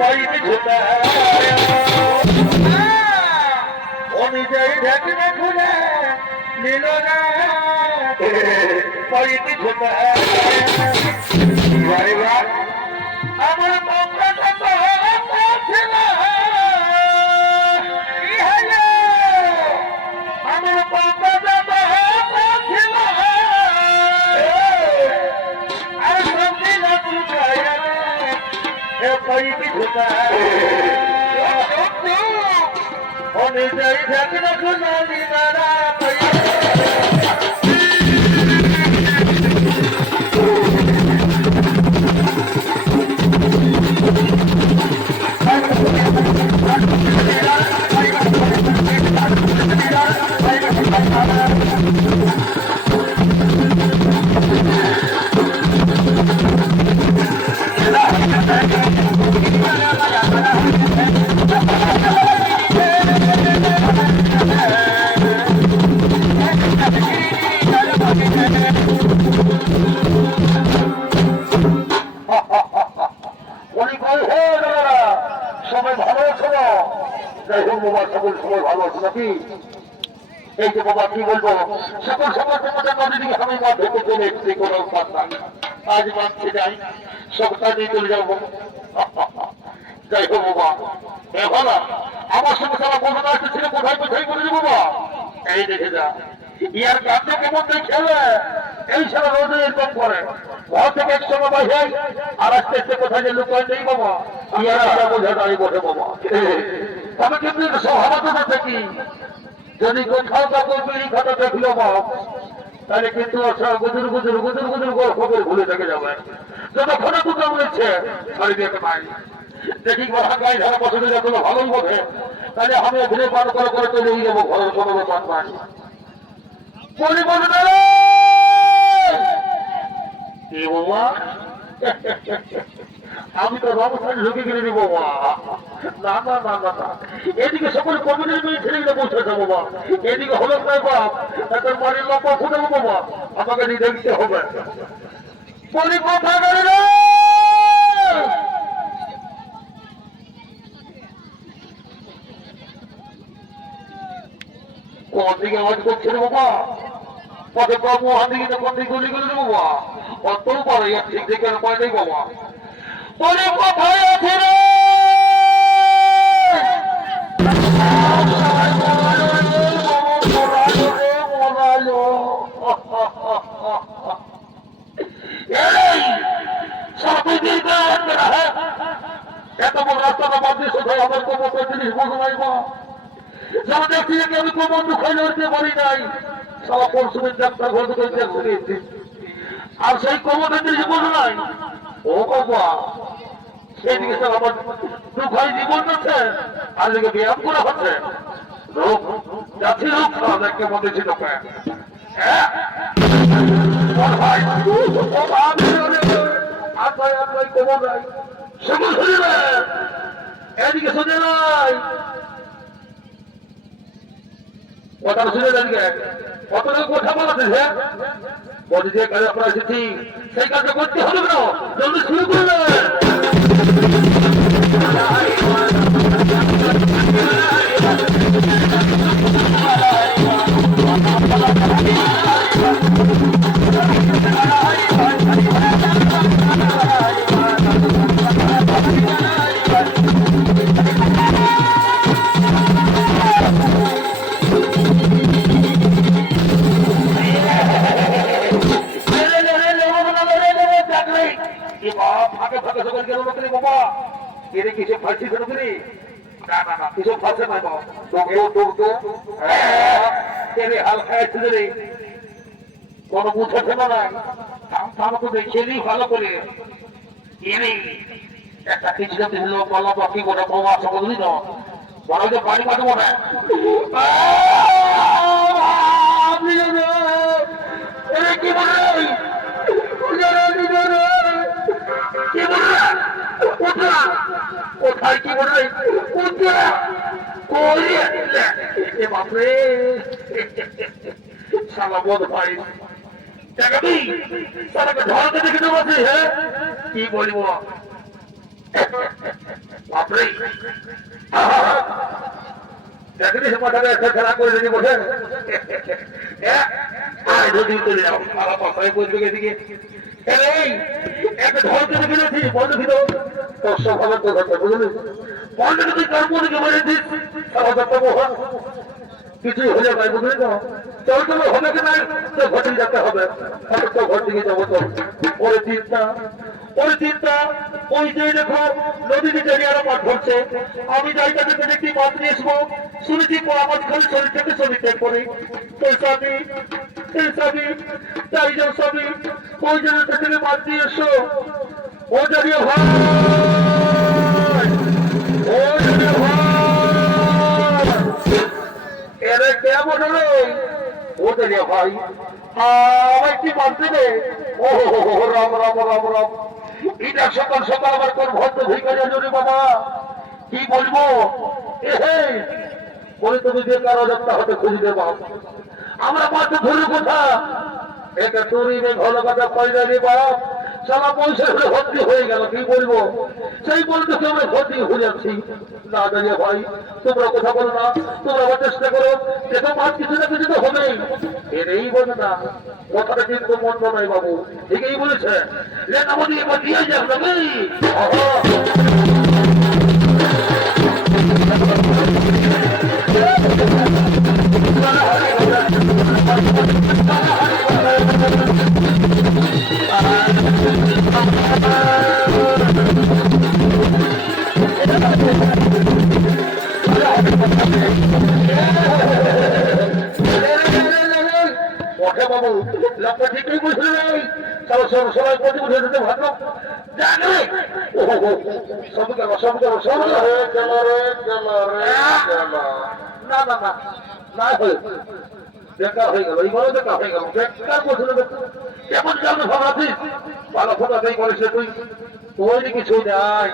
পাইতে ঝোটায় অনুযায়ী ঢাকনা খুলে নিল না পাইতে ঝোটায় আমার পক্ষটা তো ছিল কি হলো আমার পক্ষটা তো ছিল আর সবজি না চুকায় এ পাইতে ঝোটায় অনুযায়ী ঢাকনা খুলে নিল না সবাই ভালো আছো না? যাই হোক বাবা, সকল সবাই ভালো আছে নাকি? এই যে বাবা কি বলবো, সকল সবার তোমাদের নদীকে আমি মা ভেবে চলে এসেছি কোনো কথা আজ মানছি যাই সবটা নিয়ে চলে যাবো। যাই হোক বাবা, এখন আমার সঙ্গে সারা বোঝানো ছিল কোথায় কোথায় বলেছি বাবা, এই দেখে যা ইয়ার কাছে কেমন খেলে এই সারা রোদে এরকম করে ঘর থেকে এক সময় বাইরে আর আস্তে আস্তে কোথায় যে লুকায় নেই বাবা, ইয়ার বোঝা দাঁড়িয়ে বসে বাবা। তবে কিন্তু স্বভাবতা থাকি যদি কোথাও কাউকে বিড়ি খাতা দেখলো বাপ তাহলে কিন্তু গুজুর গুজুর গুজুর গুজুর গল্প করে ভুলে থেকে যাবে। যতক্ষণ কোথাও রয়েছে ছাড়ি দিয়ে নাই দেখি কথা গায়ে ধারা পছন্দ যখন ভালোই বোঝে তাহলে আমি ঘুরে পার করে করে চলে যাবো ঘরের কোনো দোকান পাই বলি বলে বাবা আমি তো রমসানে ঢুকে গেলে নি বাবা। না না না না না, এদিকে সকল কমিটির মেয়ে ছেলেগুলো পৌঁছেছে বাবা, এদিকে হলো নাই বাপ তাদের বাড়ির লম্বা ফুটে বাবা, আমাকে নিয়ে দেখতে হবে বলি কথা গেলে না কোন দিকে আওয়াজ করছে রে বাবা, পথে কর্ম হান দিকে কোন দিকে গুলি গুলি রে বাবা, অত বড় ঠিক দেখে পায় নেই বাবা বলে কোথায় আছে রে এত বড় রাস্তাটা বাদ দিয়ে কোথায় আমার কোমর জিনিস বলবো নাই মা যারা দেখছি আমি কোমর দুঃখাইলে উঠতে পারি নাই সারা পরশুদিন ডাক্তার ঘর থেকে দেখছি আর সেই কোমরের জিনিস বলবো নাই ও বাবা সেদিকে স্যার আমার দুঃখাই জীবন যাচ্ছে আর দিকে ব্যায়াম করা হচ্ছে রোগ যাচ্ছি রোগ খাওয়া দেখতে বলেছি তোকে এদিকে শুনে নাই কথা শুনে এদিকে কত কথা বলাতে হ্যাঁ বলে যে কাজে আপনারা এসেছি সেই কাজটা করতে হবে না জলদি শুরু করবে কিছু ফাঁসি শুরু করি না না না কিছু ফাঁসে না হালকা কোনো বুঝাছে না নাই তো দেখে নি ভালো করে একটা কিছু দিল বলা বাকি করে বোমা সব বুঝলি না বড় যে বাড়ি মাঠে মনে কি বলে কি বলে কোথায় কি বলে বাপরে সালা বোধ ভাই দেখাবি তারাকে ধরাতে দেখে দেবো হ্যাঁ কি বলবো বাপরে দেখলি মাথাটা একটা খেলা করে যদি বসে যদি চলে যাও মারা পাশায় বলবে এদিকে একটা ঘর থেকে ফেলেছি বন্ধ ছিল তোর স্বভাবের তো ঘরটা বুঝলি বন্ধ তুই কার মনে মেরে দিস কিছুই হলে ভাই বুঝলি তো চল চলো হবে কি নাই তো ঘটে যেতে হবে তো ঘর থেকে যাবো তো ওরে চিন্তা ওই যে দেখো নদীতে জড়িয়ে মাঠ ধরছে আমি যাই তাদের একটি মাছ নিয়ে আসবো শুনেছি পোড়া মাছ খালি শরীর থেকে শরীর ত্যাগ করে তোর স্বামী তাই যাও স্বামী ওই জন্য থেকে মাছ নিয়ে এসো ও জড়িয়ে ভাই ও জড়িয়ে ভাই এরে কেমন হলো ও জড়িয়ে ভাই আমার কি মাছ দেবে ও রাম রাম রাম রাম এটা সকাল সকাল আবার কোন ভদ্র ভিখারি জন্য বাবা কি বলবো বলে তুমি যে কারো যাত্রা হতে খুঁজবে বাপ আমরা মাত্র ধরে কোথা এটা চুরি নেই ভালো কথা পয়সা রে বাপ সারা পয়সা হলে ভর্তি হয়ে গেল কি বলবো সেই বলতে আমরা ভর্তি হয়ে যাচ্ছি না দাঁড়িয়ে ভাই তোমরা কথা বলো না তোমরা আবার চেষ্টা করো দেখো মাছ কিছু না কিছু তো হবেই এই বলে না কথাটা কিন্তু মন্দ নয় বাবু ঠিকই বলেছে আমাদের এবার দিয়ে যাক নাকি বাবু লোকটা ঠিকই বুঝলো সবাই প্রতি বুঝে দিতে ভাবলো জানে সব গেল না না না না হয়ে দেখা হয়ে গেল এই বড় দেখা হয়ে গেল বেকার বসে কেমন জানো ভাবছিস ভালো ফোটা নেই বলিস তুই তোর কিছুই নাই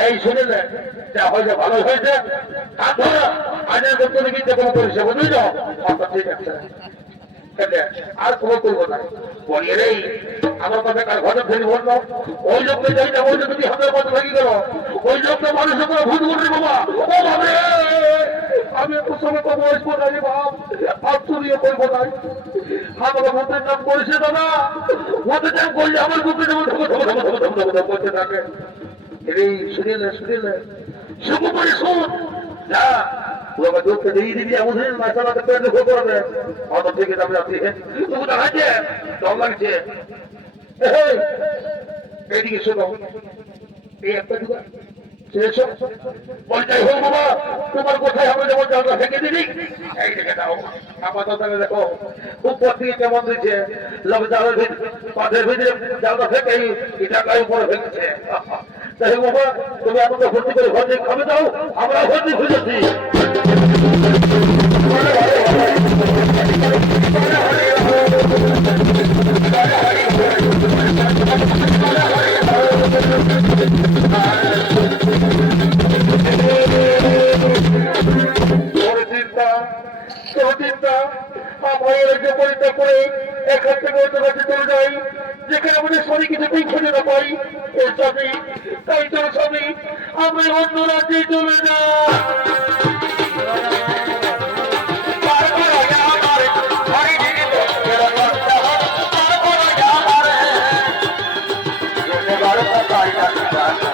এই শুনলে যা হয়েছে ভালো হয়েছে কোনো পরিষেবা বুঝলি তো ঠিক আছে আর কোনো করবো না বলিয়ে নেই আমার কথা কাল ঘরে ফেরি বললো ওই লোককে যাই না ওই লোক যদি হাতের পথে ভেঙে গেল ওই লোকটা মানুষের করে ভূত করবে বাবা ও ভাবে আমি একটু সময় তো বয়স করে রে বাপ আর চুরিয়ে করবো না আমার ভূতের নাম করেছে দাদা ভূতের নাম করলে আমার বুকে যেমন করতে থাকে এই শুনিলে শুভ করে শোন যা ওকে দুধকে দিয়ে দিবি এমন মাথাটা পেট দুঃখ করবে অত থেকে যাবে আপনি তুমি দেখাচ্ছে দম লাগছে এইদিকে শোনো এই একটা দোকান বলটাই হোক বাবা তোমার কোথায় হবে যেমন জায়গা থেকে দিবি এই দিকে দাও আপাতত দেখো উপর থেকে কেমন দিচ্ছে লোক জালের পাথের ভিতরে জায়গা থেকে এই টাকায় উপরে ভেঙেছে তাই বাবা তুমি আমাকে ভর্তি করে ঘর দিয়ে খাবে দাও আমরা ভর্তি খুঁজেছি পরীক্ষা করে এখান থেকে ওই কাছে চলে যাই যেখানে আমাদের শরীর কিছুতেই খুঁজে না পাই ওই স্বামী তাই তো স্বামী আমরা অন্য রাজ্যে চলে যাই Bye.